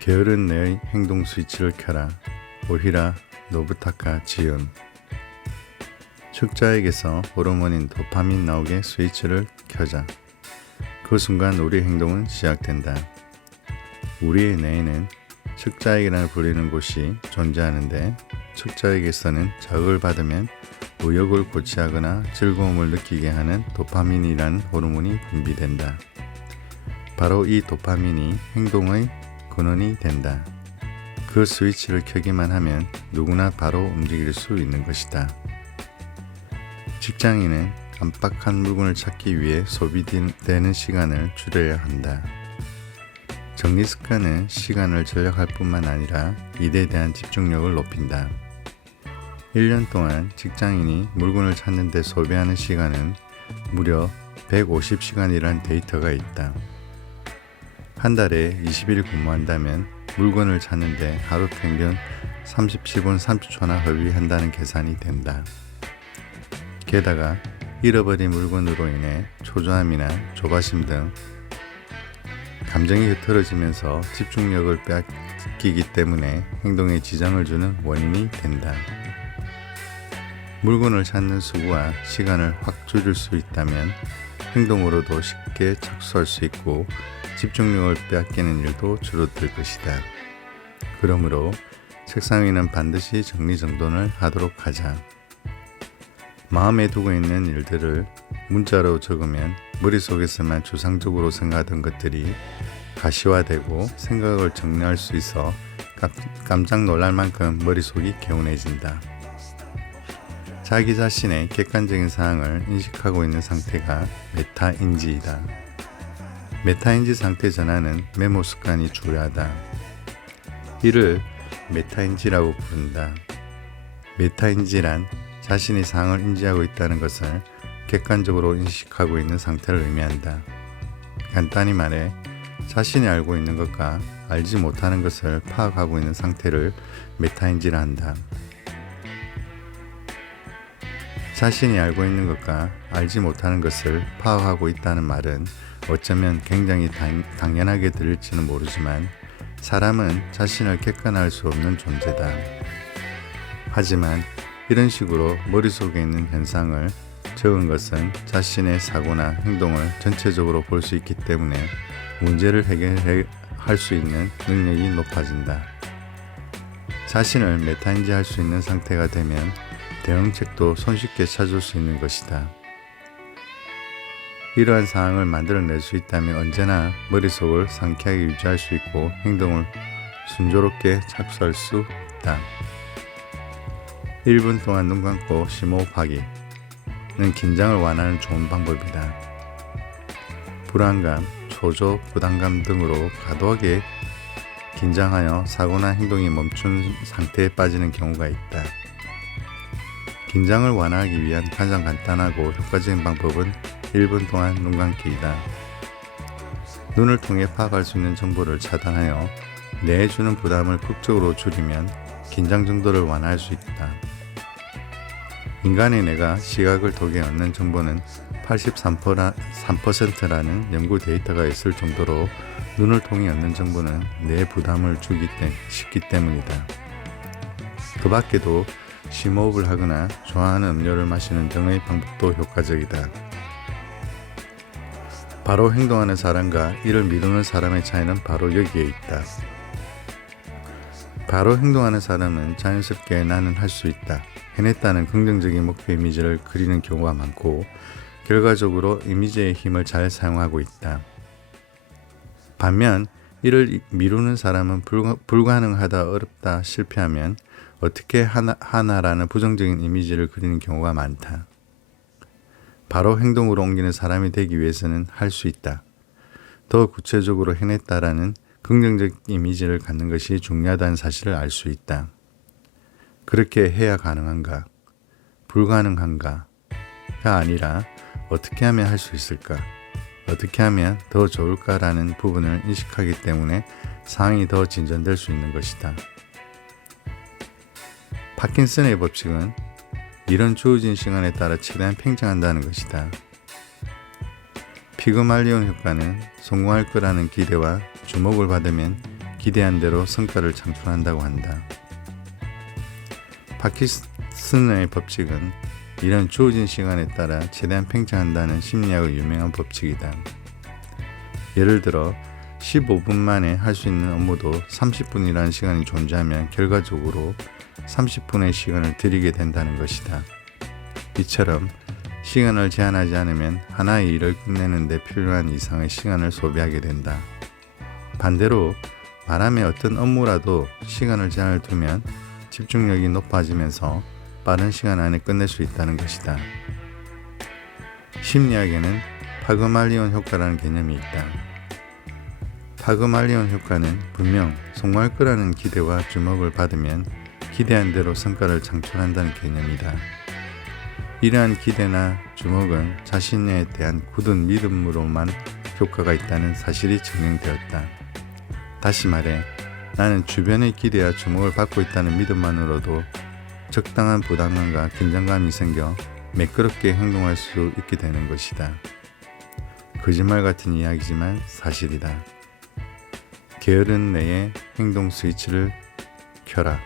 게으른 내 행동 스위치를 켜라. 오히라 노부타카 지음. 축자에게서 호르몬인 도파민 나오게 스위치를 켜자. 그 순간 우리 행동은 시작된다. 우리의 뇌에는 측자액이라는 부르는 곳이 존재하는데, 측자액에서는 자극을 받으면 의욕을 고취하거나 즐거움을 느끼게 하는 도파민이라는 호르몬이 분비된다. 바로 이 도파민이 행동의 근원이 된다. 그 스위치를 켜기만 하면 누구나 바로 움직일 수 있는 것이다. 직장인은 깜빡한 물건을 찾기 위해 소비되는 시간을 줄여야 한다. 정리 습관은 시간을 절약할 뿐만 아니라 일에 대한 집중력을 높인다. 1년 동안 직장인이 물건을 찾는 데 소비하는 시간은 무려 150시간이라는 데이터가 있다. 한 달에 20일 근무한다면 물건을 찾는데 하루 평균 37분 30초나 허비한다는 계산이 된다. 게다가 잃어버린 물건으로 인해 초조함이나 조바심 등 감정이 흐트러지면서 집중력을 빼앗기기 때문에 행동에 지장을 주는 원인이 된다. 물건을 찾는 수고와 시간을 확 줄일 수 있다면 행동으로도 쉽게 착수할 수 있고 집중력을 빼앗기는 일도 줄어들 것이다. 그러므로 책상 위는 반드시 정리정돈을 하도록 하자. 마음에 두고 있는 일들을 문자로 적으면 머릿속에서만 추상적으로 생각하던 것들이 가시화되고 생각을 정리할 수 있어 깜짝 놀랄 만큼 머릿속이 개운해진다. 자기 자신의 객관적인 상황을 인식하고 있는 상태가 메타인지이다. 메타인지 상태 전환은 메모 습관이 중요하다. 이를 메타인지라고 부른다. 메타인지란 자신이 상황을 인지하고 있다는 것을 객관적으로 인식하고 있는 상태를 의미한다. 간단히 말해 자신이 알고 있는 것과 알지 못하는 것을 파악하고 있는 상태를 메타인지라 한다. 자신이 알고 있는 것과 알지 못하는 것을 파악하고 있다는 말은 어쩌면 굉장히 당연하게 들릴지는 모르지만 사람은 자신을 객관할 수 없는 존재다. 하지만 이런 식으로 머릿속에 있는 현상을 적은 것은 자신의 사고나 행동을 전체적으로 볼 수 있기 때문에 문제를 해결할 수 있는 능력이 높아진다. 자신을 메타인지할 수 있는 상태가 되면 대응책도 손쉽게 찾을 수 있는 것이다. 이러한 상황을 만들어낼 수 있다면 언제나 머릿속을 상쾌하게 유지할 수 있고 행동을 순조롭게 착수할 수 있다. 1분 동안 눈 감고 심호흡하기는 긴장을 완화하는 좋은 방법이다. 불안감, 초조, 부담감 등으로 과도하게 긴장하여 사고나 행동이 멈춘 상태에 빠지는 경우가 있다. 긴장을 완화하기 위한 가장 간단하고 효과적인 방법은 1분 동안 눈 감기이다. 눈을 통해 파악할 수 있는 정보를 차단하여 뇌에 주는 부담을 극적으로 줄이면 긴장 정도를 완화할 수 있다. 인간의 뇌가 시각을 통해 얻는 정보는 83%라는 연구 데이터가 있을 정도로 눈을 통해 얻는 정보는 뇌에 부담을 주기 쉽기 때문이다. 그 밖에도 심호흡을 하거나 좋아하는 음료를 마시는 등의 방법도 효과적이다. 바로 행동하는 사람과 이를 미루는 사람의 차이는 바로 여기에 있다. 바로 행동하는 사람은 자연스럽게 나는 할 수 있다, 해냈다는 긍정적인 목표 이미지를 그리는 경우가 많고 결과적으로 이미지의 힘을 잘 사용하고 있다. 반면 이를 미루는 사람은 불가능하다, 어렵다, 실패하면 어떻게 하나라는 부정적인 이미지를 그리는 경우가 많다. 바로 행동으로 옮기는 사람이 되기 위해서는 할 수 있다, 더 구체적으로 해냈다라는 긍정적 이미지를 갖는 것이 중요하다는 사실을 알 수 있다. 그렇게 해야 가능한가? 불가능한가? 가 아니라 어떻게 하면 할 수 있을까? 어떻게 하면 더 좋을까라는 부분을 인식하기 때문에 상황이 더 진전될 수 있는 것이다. 파킨슨의 법칙은 이런 주어진 시간에 따라 최대한 팽창한다는 것이다. 피그말리온 효과는 성공할 거라는 기대와 주목을 받으면 기대한 대로 성과를 창출한다고 한다. 파킨슨의 법칙은 이런 주어진 시간에 따라 최대한 팽창한다는 심리학의 유명한 법칙이다. 예를 들어 15분 만에 할 수 있는 업무도 30분이라는 시간이 존재하면 결과적으로 30분의 시간을 들이게 된다는 것이다. 이처럼 시간을 제한하지 않으면 하나의 일을 끝내는 데 필요한 이상의 시간을 소비하게 된다. 반대로 말하면 어떤 업무라도 시간을 제한을 두면 집중력이 높아지면서 빠른 시간 안에 끝낼 수 있다는 것이다. 심리학에는 파그말리온 효과라는 개념이 있다. 파그말리온 효과는 분명 성공할 거라는 기대와 주목을 받으면 기대한 대로 성과를 창출한다는 개념이다. 이러한 기대나 주목은 자신에 대한 굳은 믿음으로만 효과가 있다는 사실이 증명되었다. 다시 말해, 나는 주변의 기대와 주목을 받고 있다는 믿음만으로도 적당한 부담감과 긴장감이 생겨 매끄럽게 행동할 수 있게 되는 것이다. 거짓말 같은 이야기지만 사실이다. 게으른 내의 행동 스위치를 켜라.